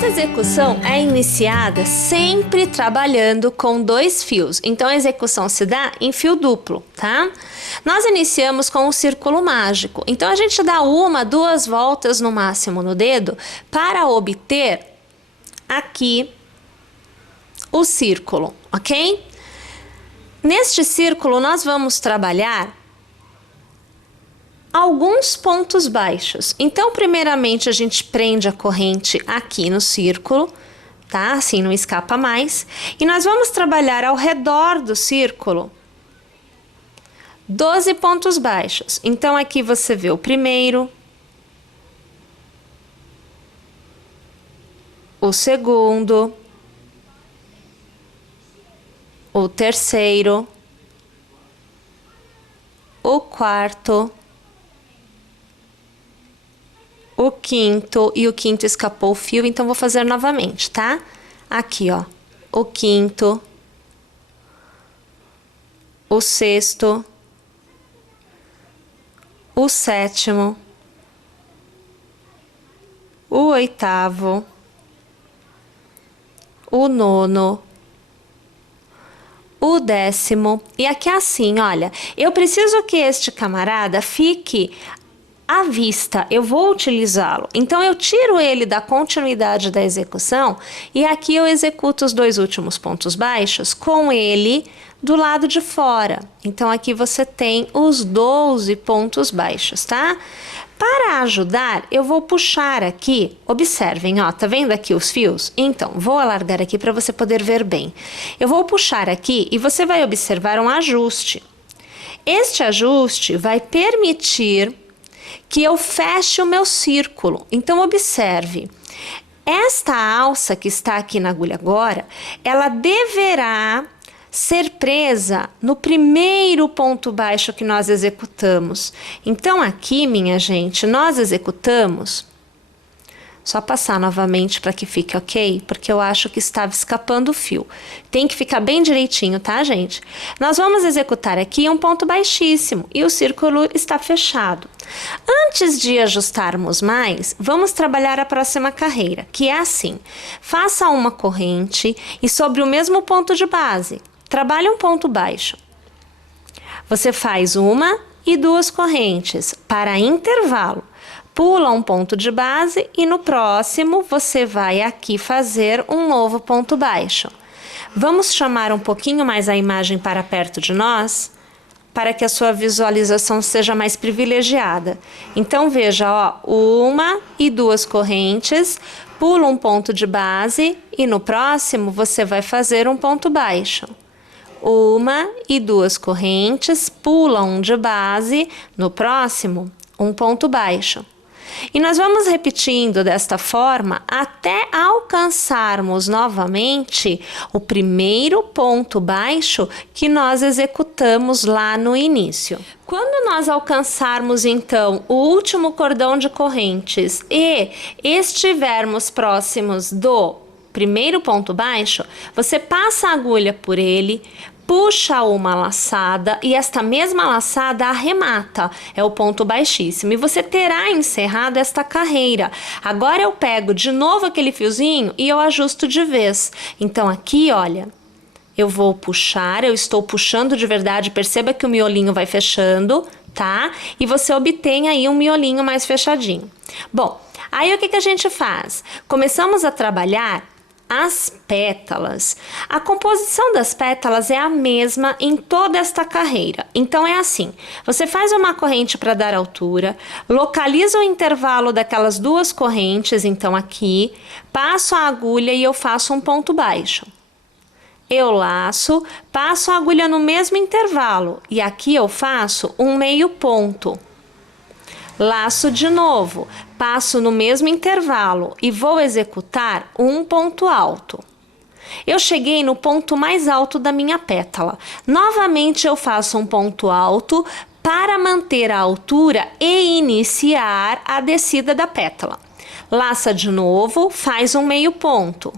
Esta execução é iniciada sempre trabalhando com 2 fios, então a execução se dá em fio duplo, tá? Nós iniciamos com o círculo mágico, então a gente dá 1, 2 voltas no máximo no dedo para obter aqui o círculo, ok? Neste círculo nós vamos trabalhar alguns pontos baixos. Então, primeiramente, a gente prende a corrente aqui no círculo, tá? Assim não escapa mais. E nós vamos trabalhar ao redor do círculo 12 pontos baixos. Então, aqui você vê o primeiro, o segundo, o terceiro, o quarto, o quinto, e o quinto escapou o fio, então vou fazer novamente, tá? Aqui, ó, o quinto, o sexto, o sétimo, o oitavo, o nono, o 10º, e aqui é assim, olha, eu preciso que este camarada fique à vista, eu vou utilizá-lo. Então, eu tiro ele da continuidade da execução e aqui eu executo os 2 últimos pontos baixos com ele do lado de fora. Então, aqui você tem os 12 pontos baixos, tá? Para ajudar, eu vou puxar aqui, observem, ó, tá vendo aqui os fios? Então, vou alargar aqui para você poder ver bem. Eu vou puxar aqui e você vai observar um ajuste. Este ajuste vai permitir que eu feche o meu círculo. Então, observe, esta alça que está aqui na agulha agora, ela deverá ser presa no primeiro ponto baixo que nós executamos. Então, aqui, minha gente, nós executamos, só passar novamente para que fique ok, porque eu acho que estava escapando o fio. Tem que ficar bem direitinho, tá, gente? Nós vamos executar aqui um ponto baixíssimo e o círculo está fechado. Antes de ajustarmos mais, vamos trabalhar a próxima carreira, que é assim. Faça uma corrente e sobre o mesmo ponto de base, trabalhe um ponto baixo. Você faz 1 e 2 correntes para intervalo. Pula um ponto de base e no próximo você vai aqui fazer um novo ponto baixo. Vamos chamar um pouquinho mais a imagem para perto de nós, para que a sua visualização seja mais privilegiada. Então, veja, ó, 1 e 2 correntes, pula um ponto de base e no próximo você vai fazer um ponto baixo. 1 e 2 correntes, pula um de base, no próximo, um ponto baixo. E nós vamos repetindo desta forma até alcançarmos novamente o primeiro ponto baixo que nós executamos lá no início. Quando nós alcançarmos então o último cordão de correntes e estivermos próximos do primeiro ponto baixo, você passa a agulha por ele, puxa uma laçada e esta mesma laçada arremata, é o ponto baixíssimo, e você terá encerrado esta carreira. Agora eu pego de novo aquele fiozinho e eu ajusto de vez. Então aqui, olha, eu vou puxar, eu estou puxando de verdade, perceba que o miolinho vai fechando, tá? E você obtém aí um miolinho mais fechadinho. Bom, aí o que a gente faz? Começamos a trabalhar as pétalas. A composição das pétalas é a mesma em toda esta carreira. Então é assim, você faz uma corrente para dar altura, localiza o intervalo daquelas 2 correntes, então aqui, passo a agulha e eu faço um ponto baixo. Eu laço, passo a agulha no mesmo intervalo e aqui eu faço um meio ponto. Laço de novo, passo no mesmo intervalo e vou executar um ponto alto. Eu cheguei no ponto mais alto da minha pétala. Novamente eu faço um ponto alto para manter a altura e iniciar a descida da pétala. Laça de novo, faz um meio ponto.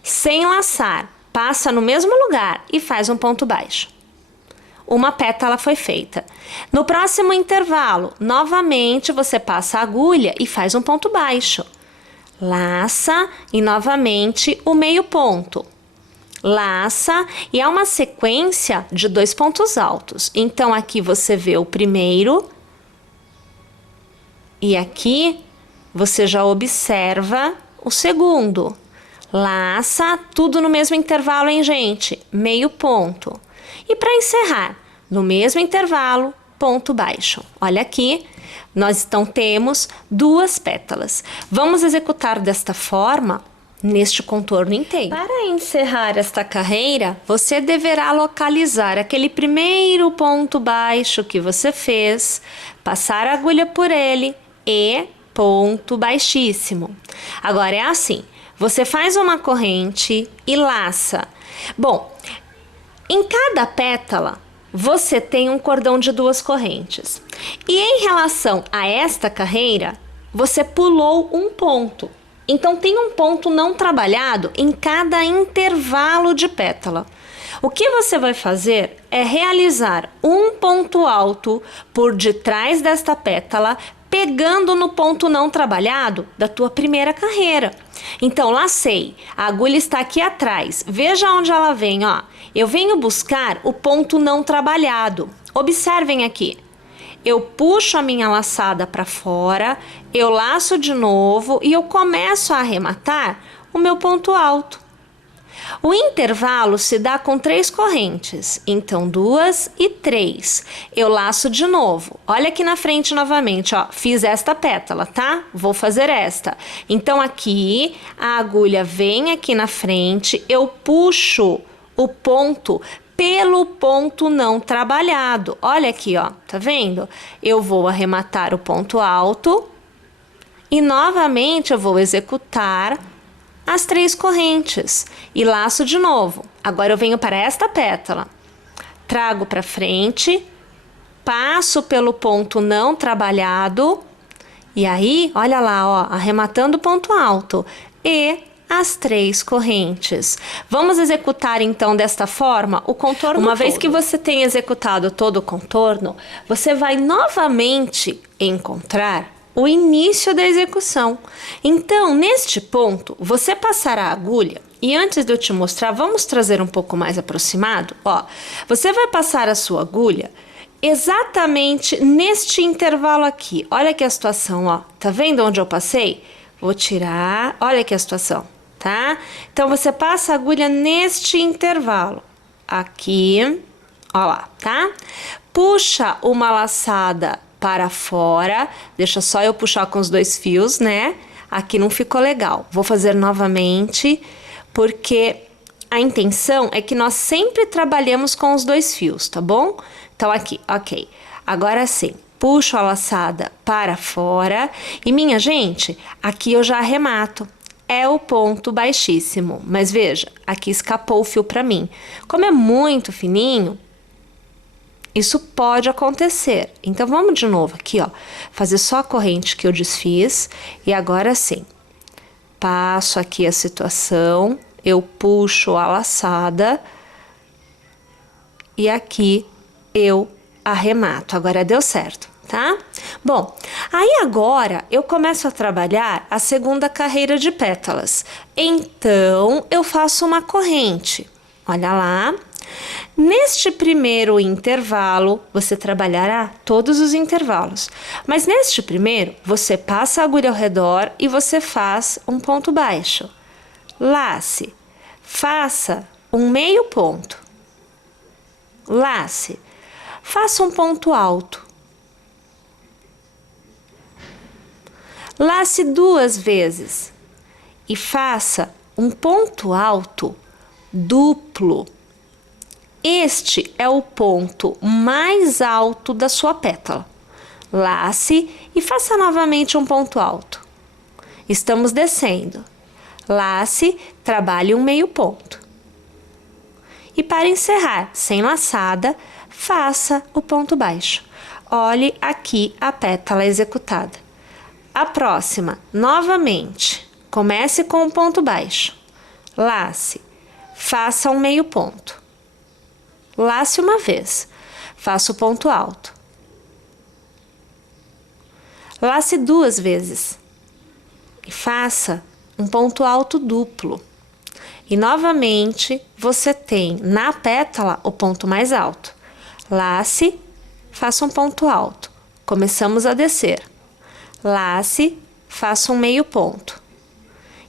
Sem laçar, passa no mesmo lugar e faz um ponto baixo. Uma pétala foi feita. No próximo intervalo, novamente você passa a agulha e faz um ponto baixo. laça e novamente o meio ponto. Laça e há uma sequência de 2 pontos altos. Então, aqui você vê o primeiro e aqui você já observa o segundo. Laça, tudo no mesmo intervalo, hein, gente? Meio ponto. E para encerrar, no mesmo intervalo, ponto baixo. Olha aqui, nós então temos 2 pétalas. Vamos executar desta forma neste contorno inteiro. Para encerrar esta carreira, você deverá localizar aquele primeiro ponto baixo que você fez, passar a agulha por ele e ponto baixíssimo. Agora é assim, você faz uma corrente e laça. Bom, em cada pétala, você tem um cordão de 2 correntes. E em relação a esta carreira, você pulou um ponto. Então, tem um ponto não trabalhado em cada intervalo de pétala. O que você vai fazer é realizar um ponto alto por detrás desta pétala, pegando no ponto não trabalhado da tua primeira carreira. Então, lacei, a agulha está aqui atrás, veja onde ela vem, ó. Eu venho buscar o ponto não trabalhado. Observem aqui. Eu puxo a minha laçada para fora, eu laço de novo e eu começo a arrematar o meu ponto alto. O intervalo se dá com 3 correntes, então 2 e 3. Eu laço de novo. Olha aqui na frente novamente, ó. Fiz esta pétala, tá? Vou fazer esta. Então aqui a agulha vem aqui na frente, eu puxo o ponto pelo ponto não trabalhado. Olha aqui, ó, tá vendo? Eu vou arrematar o ponto alto e novamente eu vou executar as 3 correntes e laço de novo. Agora eu venho para esta pétala, trago para frente, passo pelo ponto não trabalhado e aí, olha lá, ó, arrematando o ponto alto e as 3 correntes. Vamos executar então desta forma o contorno. Uma vez que você tem executado todo o contorno, você vai novamente encontrar o início da execução. Então, neste ponto, você passará a agulha e antes de eu te mostrar, vamos trazer um pouco mais aproximado, ó. Você vai passar a sua agulha exatamente neste intervalo aqui. Olha aqui a situação, ó. Tá vendo onde eu passei? Vou tirar, olha aqui a situação. Tá? Então, você passa a agulha neste intervalo. Aqui, ó lá, tá? Puxa uma laçada para fora. Deixa só eu puxar com os 2 fios, né? Aqui não ficou legal. Vou fazer novamente, porque a intenção é que nós sempre trabalhemos com os 2 fios, tá bom? Então, aqui, ok. Agora sim. Puxo a laçada para fora. E, minha gente, aqui eu já arremato. É o ponto baixíssimo, mas veja, aqui escapou o fio para mim. Como é muito fininho, isso pode acontecer. Então, vamos de novo aqui, ó, fazer só a corrente que eu desfiz e agora sim. Passo aqui a situação, eu puxo a laçada e aqui eu arremato. Agora deu certo, tá? Bom, aí agora eu começo a trabalhar a segunda carreira de pétalas. Então, eu faço uma corrente. Olha lá. Neste primeiro intervalo, você trabalhará todos os intervalos. Mas neste primeiro, você passa a agulha ao redor e você faz um ponto baixo. Lace. Faça um meio ponto. Lace. Faça um ponto alto. Lace 2 vezes e faça um ponto alto duplo. Este é o ponto mais alto da sua pétala. Lace e faça novamente um ponto alto. Estamos descendo. Lace, trabalhe um meio ponto. E para encerrar, sem laçada, faça o ponto baixo. Olhe aqui a pétala executada. A próxima, novamente, comece com um ponto baixo. Lace, faça um meio ponto. Lace uma vez, faça o ponto alto. Lace 2 vezes e faça um ponto alto duplo. E novamente, você tem na pétala o ponto mais alto. Lace, faça um ponto alto. Começamos a descer. Lace, faça um meio ponto.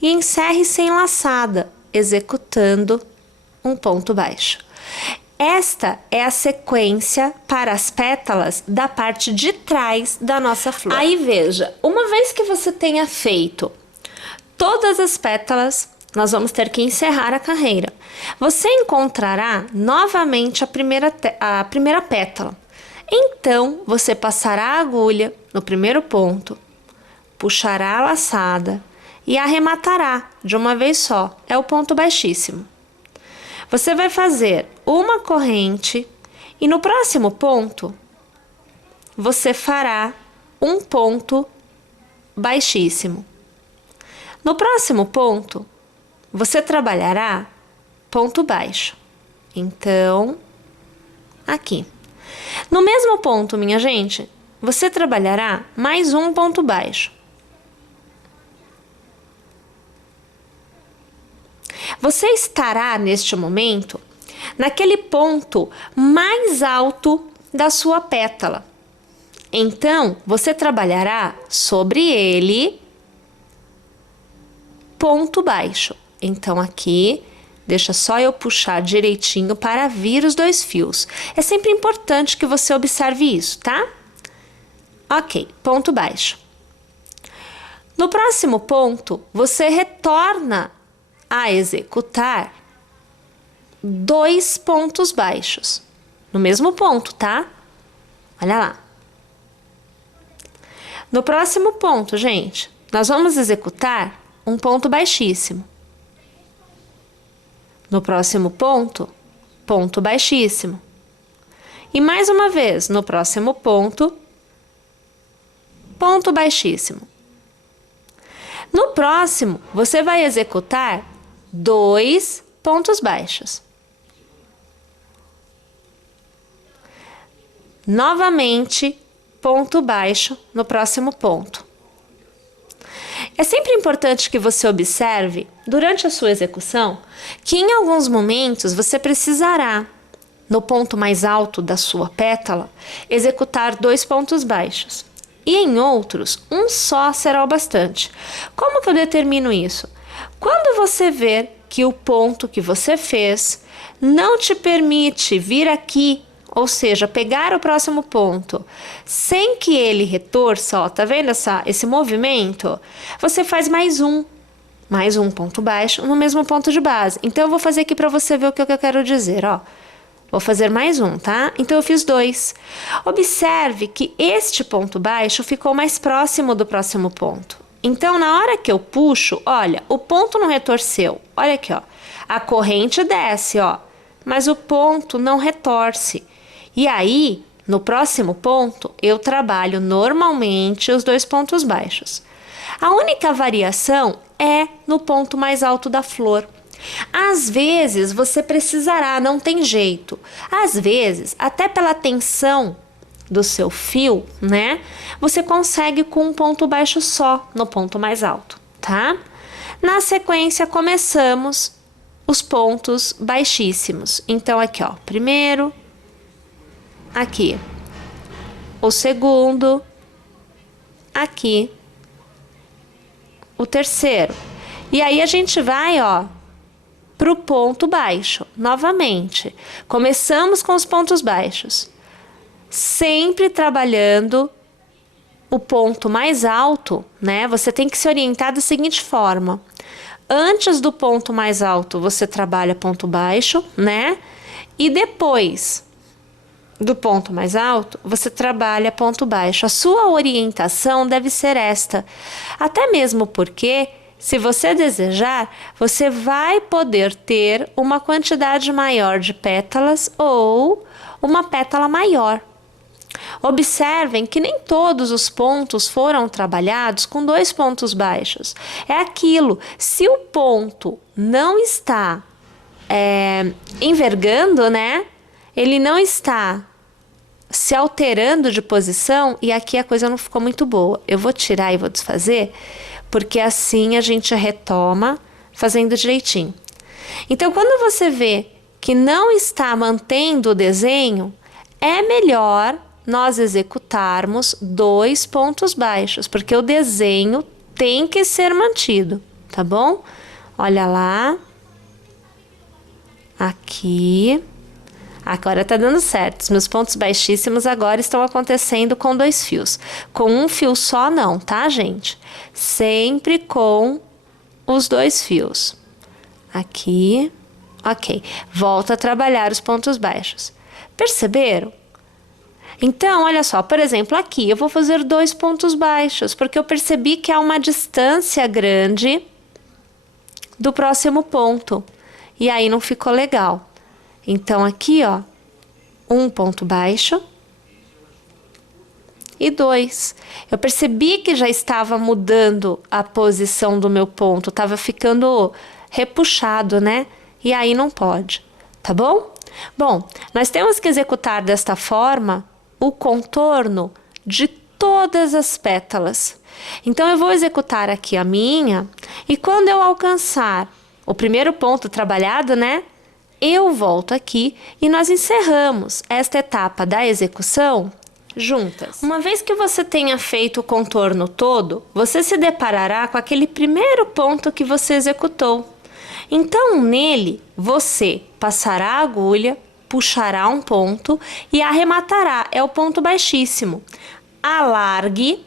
E encerre sem laçada, executando um ponto baixo. Esta é a sequência para as pétalas da parte de trás da nossa flor. Aí veja, uma vez que você tenha feito todas as pétalas, nós vamos ter que encerrar a carreira. Você encontrará novamente a primeira pétala. Então, você passará a agulha no primeiro ponto, puxará a laçada e arrematará de uma vez só. É o ponto baixíssimo. Você vai fazer uma corrente e no próximo ponto, você fará um ponto baixíssimo. No próximo ponto, você trabalhará ponto baixo. Então, aqui. No mesmo ponto, minha gente, você trabalhará mais um ponto baixo. Você estará, neste momento, naquele ponto mais alto da sua pétala. Então, você trabalhará sobre ele ponto baixo. Então, aqui, deixa só eu puxar direitinho para vir os dois fios. É sempre importante que você observe isso, tá? Ok, ponto baixo. No próximo ponto, você retorna a executar 2 pontos baixos. No mesmo ponto, tá? Olha lá. No próximo ponto, gente, nós vamos executar um ponto baixíssimo. No próximo ponto, ponto baixíssimo. E mais uma vez, no próximo ponto, ponto baixíssimo. No próximo, você vai executar 2 pontos baixos. Novamente, ponto baixo no próximo ponto. É sempre importante que você observe, durante a sua execução, que em alguns momentos você precisará, no ponto mais alto da sua pétala, executar 2 pontos baixos. E em outros, um só será o bastante. Como que eu determino isso? Quando você ver que o ponto que você fez não te permite vir aqui, ou seja, pegar o próximo ponto, sem que ele retorça, ó, tá vendo esse movimento? Você faz mais um ponto baixo no mesmo ponto de base. Então, eu vou fazer aqui para você ver o que eu quero dizer, ó. Vou fazer mais um, tá? Então, eu fiz 2. Observe que este ponto baixo ficou mais próximo do próximo ponto. Então, na hora que eu puxo, olha, o ponto não retorceu. Olha aqui, ó. A corrente desce, ó, mas o ponto não retorce. E aí, no próximo ponto, eu trabalho normalmente os 2 pontos baixos. A única variação é no ponto mais alto da flor. Às vezes, você precisará, não tem jeito. Às vezes, até pela tensão do seu fio, né? Você consegue com um ponto baixo só no ponto mais alto, tá? Na sequência, começamos os pontos baixíssimos. Então, aqui, ó, primeiro, aqui, o segundo, aqui, o terceiro. E aí, a gente vai, ó, pro ponto baixo, novamente. Começamos com os pontos baixos. Sempre trabalhando o ponto mais alto, né? Você tem que se orientar da seguinte forma. Antes do ponto mais alto, você trabalha ponto baixo, né? E depois do ponto mais alto, você trabalha ponto baixo. A sua orientação deve ser esta. Até mesmo porque, se você desejar, você vai poder ter uma quantidade maior de pétalas ou uma pétala maior. Observem que nem todos os pontos foram trabalhados com 2 pontos baixos. É aquilo, se o ponto não está envergando, né? Ele não está se alterando de posição, e aqui a coisa não ficou muito boa. Eu vou tirar e vou desfazer, porque assim a gente retoma fazendo direitinho. Então, quando você vê que não está mantendo o desenho, é melhor nós executarmos 2 pontos baixos, porque o desenho tem que ser mantido, tá bom? Olha lá. Aqui. Agora tá dando certo. Os meus pontos baixíssimos agora estão acontecendo com 2 fios. Com um fio só não, tá, gente? Sempre com os 2 fios. Aqui. Ok. Volta a trabalhar os pontos baixos. Perceberam? Então, olha só, por exemplo, aqui eu vou fazer 2 pontos baixos, porque eu percebi que há uma distância grande do próximo ponto. E aí não ficou legal. Então, aqui, ó, 1 ponto baixo e 2. Eu percebi que já estava mudando a posição do meu ponto, estava ficando repuxado, né? E aí não pode, tá bom? Bom, nós temos que executar desta forma o contorno de todas as pétalas. Então, eu vou executar aqui a minha e quando eu alcançar o primeiro ponto trabalhado, né? Eu volto aqui e nós encerramos esta etapa da execução juntas. Uma vez que você tenha feito o contorno todo, você se deparará com aquele primeiro ponto que você executou. Então, nele, você passará a agulha, puxará um ponto e arrematará. É o ponto baixíssimo. Alargue,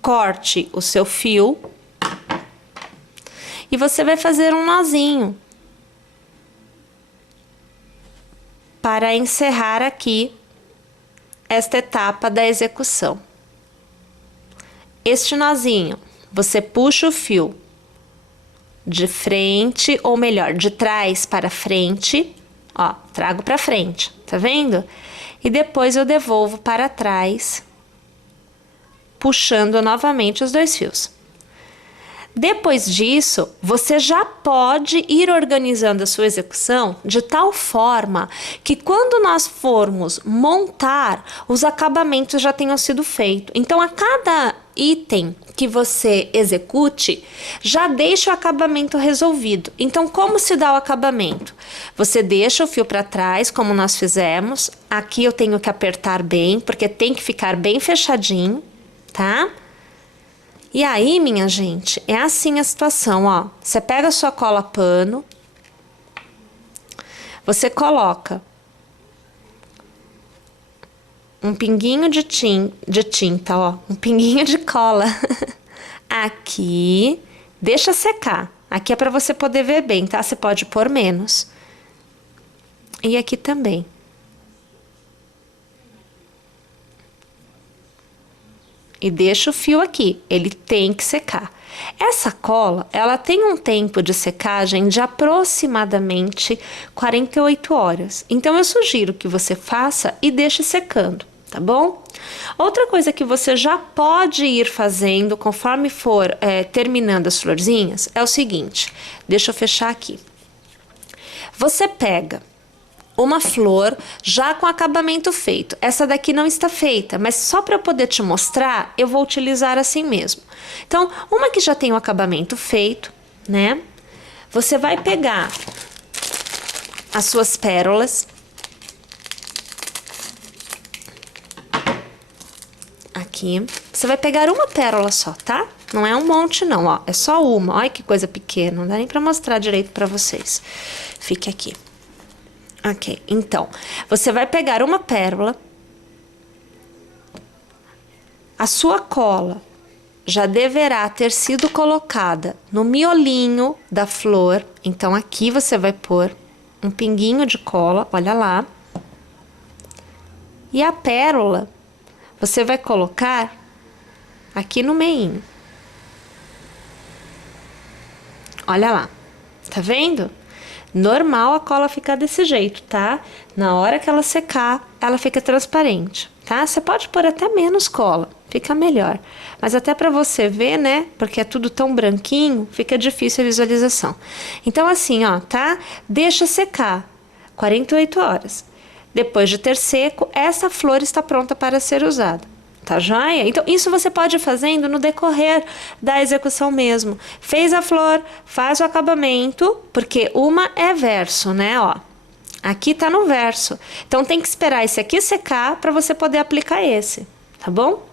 corte o seu fio e você vai fazer um nozinho para encerrar aqui esta etapa da execução. Este nozinho, você puxa o fio de frente, ou melhor, de trás para frente, ó, trago para frente, tá vendo? E depois eu devolvo para trás, puxando novamente os 2 fios. Depois disso, você já pode ir organizando a sua execução de tal forma que quando nós formos montar, os acabamentos já tenham sido feitos. Então, a cada item que você execute, já deixa o acabamento resolvido. Então, como se dá o acabamento? Você deixa o fio para trás, como nós fizemos. Aqui eu tenho que apertar bem, porque tem que ficar bem fechadinho, tá? E aí, minha gente, é assim a situação, ó. Você pega a sua cola pano, você coloca um pinguinho de tinta, ó, um pinguinho de cola aqui, deixa secar. Aqui é para você poder ver bem, tá? Você pode pôr menos. E aqui também. E deixa o fio aqui, ele tem que secar. Essa cola, ela tem um tempo de secagem de aproximadamente 48 horas. Então, eu sugiro que você faça e deixe secando, tá bom? Outra coisa que você já pode ir fazendo conforme for terminando as florzinhas é o seguinte. Deixa eu fechar aqui. Você pega uma flor já com acabamento feito. Essa daqui não está feita, mas só para eu poder te mostrar, eu vou utilizar assim mesmo. Então, uma que já tem o acabamento feito, né? Você vai pegar as suas pérolas. Aqui. Você vai pegar uma pérola só, tá? Não é um monte não, ó. É só uma. Olha que coisa pequena. Não dá nem para mostrar direito para vocês. Fique aqui. Ok, então, você vai pegar uma pérola, a sua cola já deverá ter sido colocada no miolinho da flor, então aqui você vai pôr um pinguinho de cola, olha lá, e a pérola você vai colocar aqui no meinho, olha lá, tá vendo? Normal a cola ficar desse jeito, tá? Na hora que ela secar, ela fica transparente, tá? Você pode pôr até menos cola, fica melhor. Mas até para você ver, né? Porque é tudo tão branquinho, fica difícil a visualização. Então assim, ó, tá? Deixa secar 48 horas. Depois de ter seco, essa flor está pronta para ser usada, tá joia? Então, isso você pode ir fazendo no decorrer da execução mesmo. Fez a flor, faz o acabamento, porque uma é verso, né, ó. Aqui tá no verso. Então, tem que esperar esse aqui secar para você poder aplicar esse, tá bom?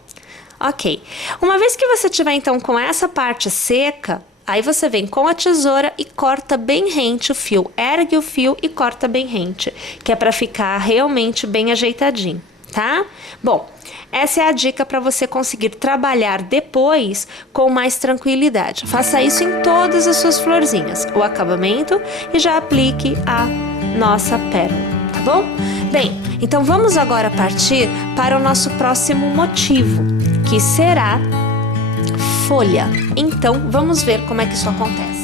Ok. Uma vez que você tiver, então, com essa parte seca, aí você vem com a tesoura e corta bem rente o fio. Ergue o fio e corta bem rente, que é para ficar realmente bem ajeitadinho, tá? Bom, essa é a dica para você conseguir trabalhar depois com mais tranquilidade. Faça isso em todas as suas florzinhas, o acabamento, e já aplique a nossa pérola, tá bom? Bem, então vamos agora partir para o nosso próximo motivo, que será folha. Então, vamos ver como é que isso acontece.